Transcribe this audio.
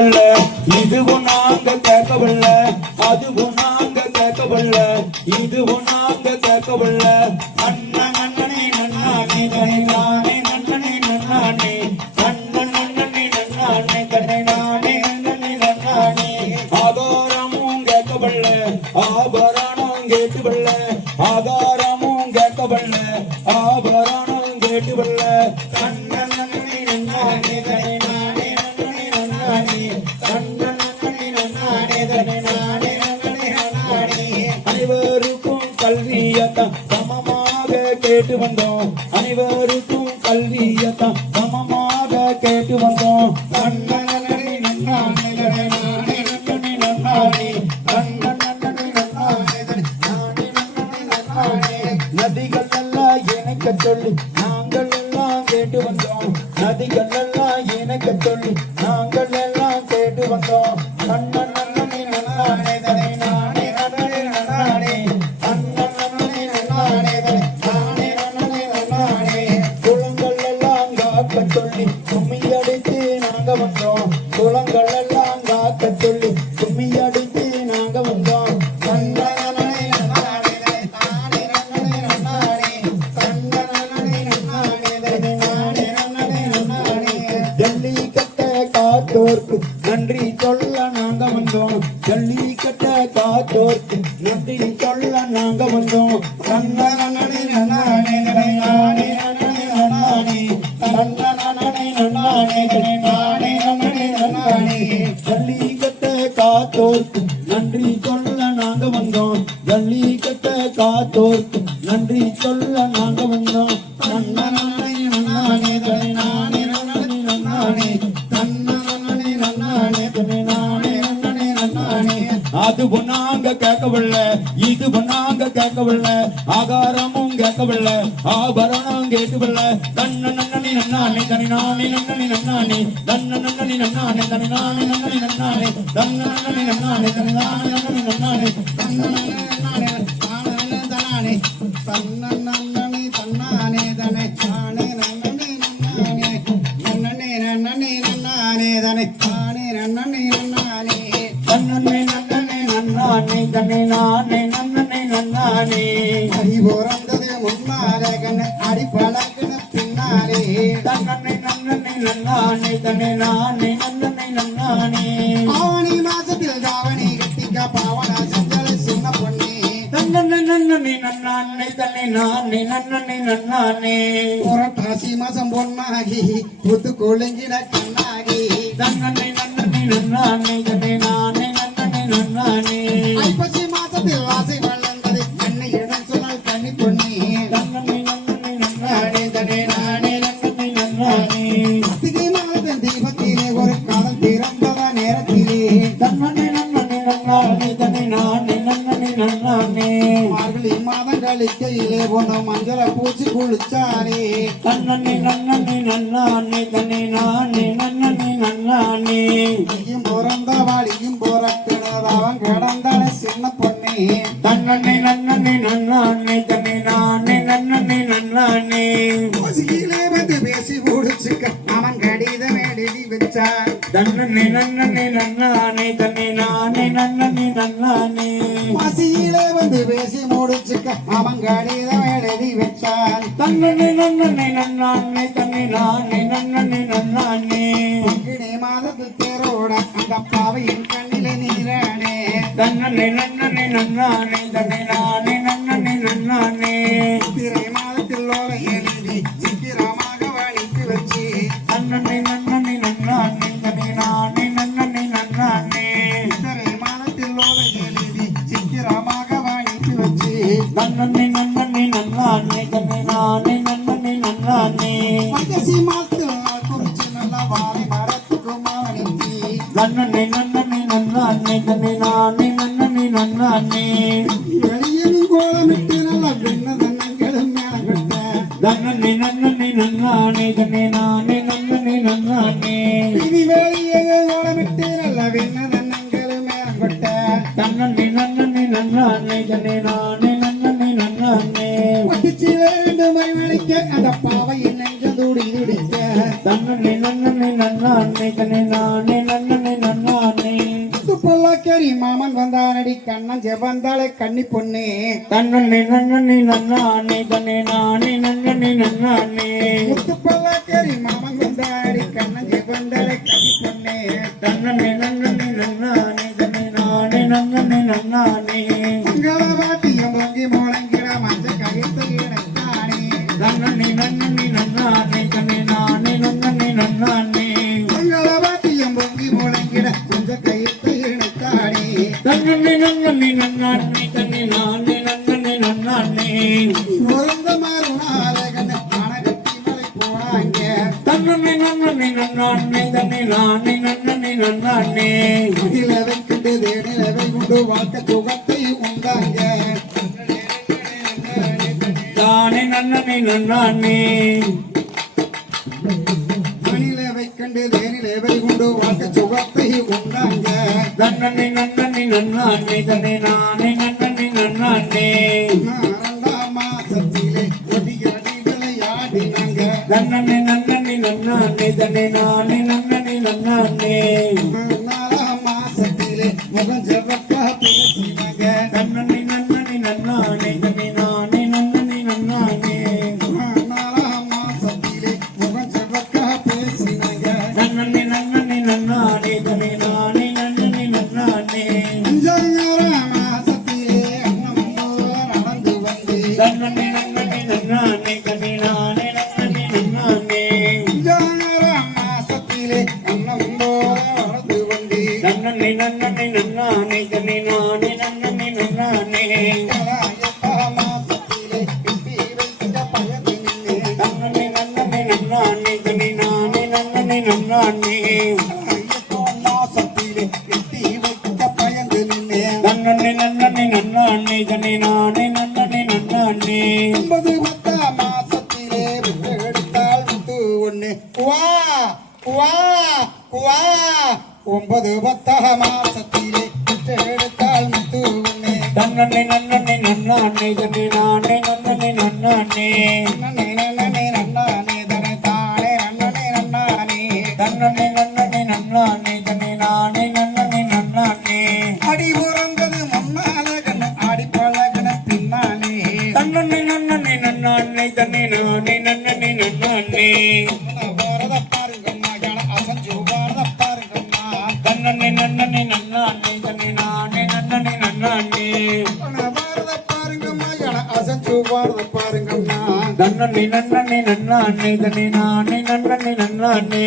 கேட்கவல்ல இதுவும் நாங்க கேட்கவல்ல. அதுவும் நாங்க கேட்கவல்ல. இதுவும் நாங்க கேட்கவல்ல. அனைவருக்கும் கல்வியத்தான் சமமாக கேட்டு வந்தோம். குளங்கள் எல்லாம் காக்க சொல்லி கும்மி காத்தோர்க்கு நன்றி சொல்ல நாங்க வந்தோம். ஜல்லிக்கட்ட காத்தோர்க்கு நன்றி சொல்ல நாங்க வந்தோம். அண்ணனே நன்னானே நானே நன்னனே நன்னானே அண்ணனே நன்னானே நானே நன்னனே நன்னானே ஜல்லிக்கட்ட காத்தோர்க்கு நன்றி சொல்ல நாங்க வந்தோம். ஜல்லிக்கட்ட காத்தோர்க்கு நன்றி சொல்ல நாங்க அது நாங்க கேட்கவில்லை இது நாங்க கேட்கவில்லை ஆகாரமும் கேட்கவில்லை ஆபரணம் கேட்கவில்லை. கண்ண நன்னனி நன்னானே தனி நானே நன்னனி நன்னானே தன்ன நன்னனி நன்னானே தனி நானே நன்னனி நன்னானே தன்ன நன்னனி நன்னானே தனி நானே நன்னனி நன்னானே தன்ன நன்னனி நன்னானே தானே தனானே தன்னன்னன்னனே தன்னானே தனே தானே நன்னனே நன்னானே நன்னனே நன்னனே நன்னானே தனே தானே நன்னனே நன்னானே. நன்னானே தனி நானே நன்னனே நன்னானே. அடி பிறந்தது முன்னாலே கண்ணு அடி பழகுன பின்னாலே. தன்னனை நன்னனை நன்னானே தன்னை நானே நன்னனை நன்னானே. ஆவணி மாசத்தில் தாவணி கட்டிக்க பாவனா செஞ்சல சின்ன பொண்ணே. தன்னனை நன்னனை நன்னானே தன்னை நானே நன்னனை நன்னானே. புரட்டாசி மாசம் பொன்னாகி புத்து கொழுங்கின கண்ணாகி. தன்னனை நன்னனை நன்னானே கழிக்கையிலே போன மஞ்சள பூச்சி குளிச்சாரே தன்னனை நன்னனை நன்னானே தன்னை நானே நன்னனை நன்னானே நீயும் பிறந்த வாடியும் பிறக்கிறது. அவன் கிடந்தான சின்ன பொண்ணே. தன்னனை நன்னனை நன்னானே தன்னை நானே நன்னனை நன்னானே பூசியிலே வந்து பேசி முடிச்சுக்க அவன் கடிதம் எழுதி வச்சான். தன்னனை நன்னனை நன்னானே தன்னை நானே நன்னனை நன்னானே. பசியிலே வந்து பேசி முடிச்சுக்க அவன் கடிதம் எழுதி வச்சான். தன்னனை நன்னனை நன்னானே தன்னை நானே நன்னனை நன்னானே. பங்கினி மாதத்து தேரோட அந்த பாவையின் கண்ணிலே நீரானே. தன்னனை நன்னனை நன்னானே தன்னை நானே. மாவணித்தி நன்னனை நன்னனை நன்னானே தன்னை நானே நன்னனை நன்னானே வெளியனும் கோலமிட்டு நல்ல பின்ன தன்னங்களும் மேலகட்ட நன்னனை நன்னனை நன்னானே தன்னை நானே நன்னனை நன்னானே இது வெளியே கோலமிட்டு நல்ல பின்ன தன்னங்களும் மேலகட்ட தன்னனை நன்னனை நன்னானே தன்னை நானே நன்னனை நன்னானே பட்டுச்சு வேண்டும் மணிமணிக்க அந்த பாவை நெஞ்ச துடி துடிக்க தன்னனை நன்னனை நன்னானே தன்னை நானே நன்னனை நன்னானே கண்ணன் செவந்தாளை கன்னி பொண்ணு. தன்னி நன்னி நன்னானே தன்னே நானே நன்னி நன்னானே. முத்துப்பல்லாக்கரி மாமன் வந்தாடி கண்ணன் செவந்தாளை கன்னி பொண்ணு. தன்னி நன்னி நன்னானே தன்னே நானே நன்னி நன்னானே. மங்களவாத்தியம் பொங்கி முழங்கிட நன்னி தன்னே நானே நன்னி நன்னானே முருந்த மாறுனால கண்ண மணகட்டி மலை போனாங்க. தன்னி நன்னி நன்னானே தன்னே நானே நன்னி நன்னானே நிலவை கண்டு நிலவை கொண்டு வாழ்க்கை சுகத்தை உண்டாங்க. தானே நன்னி நன்னானே நிலவை கண்டு நிலவை கொண்டு வாழ்க்கை சுகத்தை உண்டாங்க. தன்னி நன்னி நன்னானே தன்னே நானே நன்னி நன்னானே இரண்டாம் மாசத்திலே ஒடி அடி விளையாடினாங்க. நன்னி நன்னி நன்னானே தன்னே நானே நன்னி நன்னானே நாலாம் மாசத்திலே முகம் நன்னி நன்னி நன்னானே தன்னே நானே நன்னி நன்னானே. எட்டாம் நன்னி நன்னி நன்னானே நானே நன்னி நன்னானே. நன்னி நன்னி நன்னானே நானே நன்னி நன்னானே. வா வா ஒன்பது பத்தாம் மாசத்திலே எடுத்தால் முத்து தன்னி நன்னி நன்னானே தன்னே நானே நன்னி நன்னானே நன்னி நன்னி நன்னானே தன்னே நானே நன்னி நன்னானே.